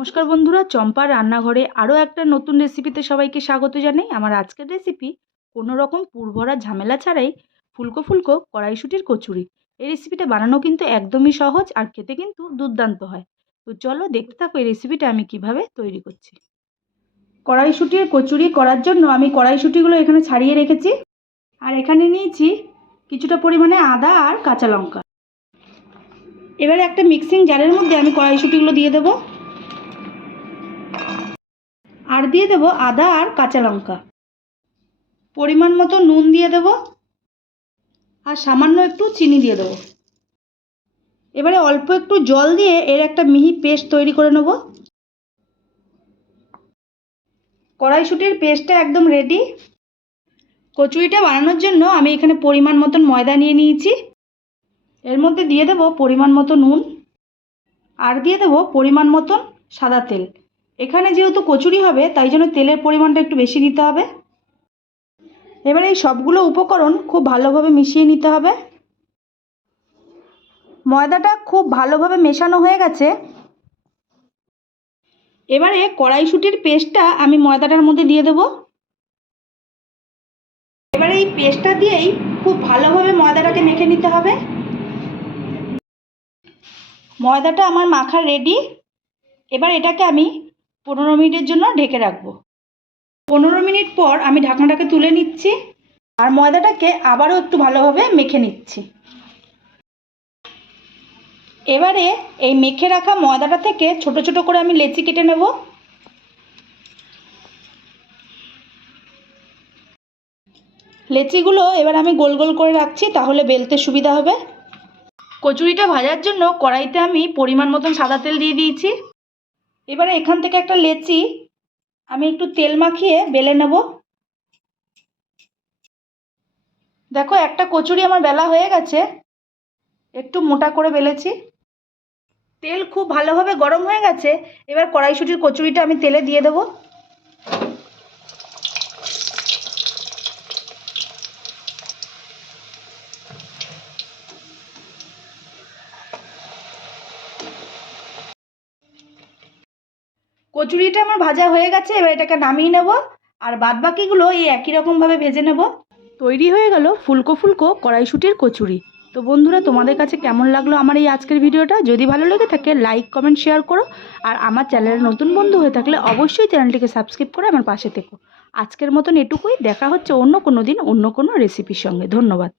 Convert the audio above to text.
নমস্কার বন্ধুরা চম্পার রান্নাঘরে আরও একটা নতুন রেসিপিতে সবাইকে স্বাগত জানাই। আমার আজকের রেসিপি কোনো রকম পুরভরা ঝামেলা ছাড়াই ফুলকো ফুলকো কড়াইশুটির কচুরি। এই রেসিপিটা বানানো কিন্তু একদমই সহজ আর খেতে কিন্তু দুর্দান্ত হয়। তো চলো দেখতে থাকো এই রেসিপিটা আমি কীভাবে তৈরি করছি। কড়াইশুটির কচুরি করার জন্য আমি কড়াইশুটিগুলো এখানে ছাড়িয়ে রেখেছি আর এখানে নিয়েছি কিছুটা পরিমাণে আদা আর কাঁচা লঙ্কা। এবারে একটা মিক্সিং জারের মধ্যে আমি কড়াইশুটিগুলো দিয়ে দেবো। আর দিয়ে দেবো আদা আর কাঁচা লঙ্কা। পরিমাণ মতো নুন দিয়ে দেব। আর সামান্য একটু চিনি দিয়ে দেবো। এবারে অল্প একটু জল দিয়ে এর একটা মিহি পেস্ট তৈরি করে নেব। কড়াইশুটির পেস্টটা একদম রেডি কচুরিটা বানানোর জন্য আমি এখানে পরিমাণ মতন ময়দা নিয়ে নিয়েছি। এর মধ্যে দিয়ে দেবো পরিমাণ মতো নুন। আর দিয়ে দেবো পরিমাণ মতন সাদা তেল। এখানে যেহেতু কচুরি হবে, তাই জন্য তেলের পরিমাণটা একটু বেশি দিতে হবে। এবার এই সবগুলো উপকরণ খুব ভালোভাবে মিশিয়ে নিতে হবে। ময়দাটা খুব ভালোভাবে মেশানো হয়ে গেছে। এবারে কড়াইশুটির পেস্টটা আমি ময়দাটার মধ্যে দিয়ে দেব। এবারে এই পেস্টটা দিয়েই খুব ভালোভাবে ময়দাটাকে মেখে নিতে হবে। ময়দাটা আমার মাখা রেডি এবার এটাকে আমি পনেরো মিনিটের জন্য ঢেকে রাখব। পনেরো মিনিট পর আমি ঢাকনাটাকে তুলে নিচ্ছি আর ময়দাটাকে আবারও একটু ভালোভাবে মেখে নিচ্ছি। এবারে এই মেখে রাখা ময়দাটা থেকে ছোট ছোট করে আমি লেচি কেটে নেব। লেচিগুলো এবার আমি গোল গোল করে রাখছি তাহলে বেলতে সুবিধা হবে। কচুরিটা ভাজার জন্য কড়াইতে আমি পরিমাণ মতন সাদা তেল দিয়ে দিয়েছি। এবারে এখান থেকে একটা লেচি আমি একটু তেল মাখিয়ে বেলে নেব। দেখো, একটা কচুরি আমার বেলা হয়ে গেছে। একটু মোটা করে বেলেছি। তেল খুব ভালোভাবে গরম হয়ে গেছে। এবার কড়াইশুটির কচুরিটা আমি তেলে দিয়ে দেবো। কচুরিটা আমার ভাজা হয়ে গেছে, এবার এটাকে নামিয়ে নেব। আর বাদবাকিগুলো এই একই রকমভাবে ভেজে নেব। তৈরি হয়ে গেল ফুলকো ফুলকো কড়াইশুটির কচুরি। তো বন্ধুরা, তোমাদের কাছে কেমন লাগল আমার এই আজকের ভিডিওটা? যদি ভালো লেগে থাকে লাইক কমেন্ট শেয়ার করো। আর আমার চ্যানেলে নতুন বন্ধু হয়ে থাকলে অবশ্যই চ্যানেলটিকে সাবস্ক্রাইব করে আমার পাশে থেকো। আজকের মতন এটুকুই, দেখা হচ্ছে অন্য কোনো দিন অন্য কোনো রেসিপির সঙ্গে। ধন্যবাদ।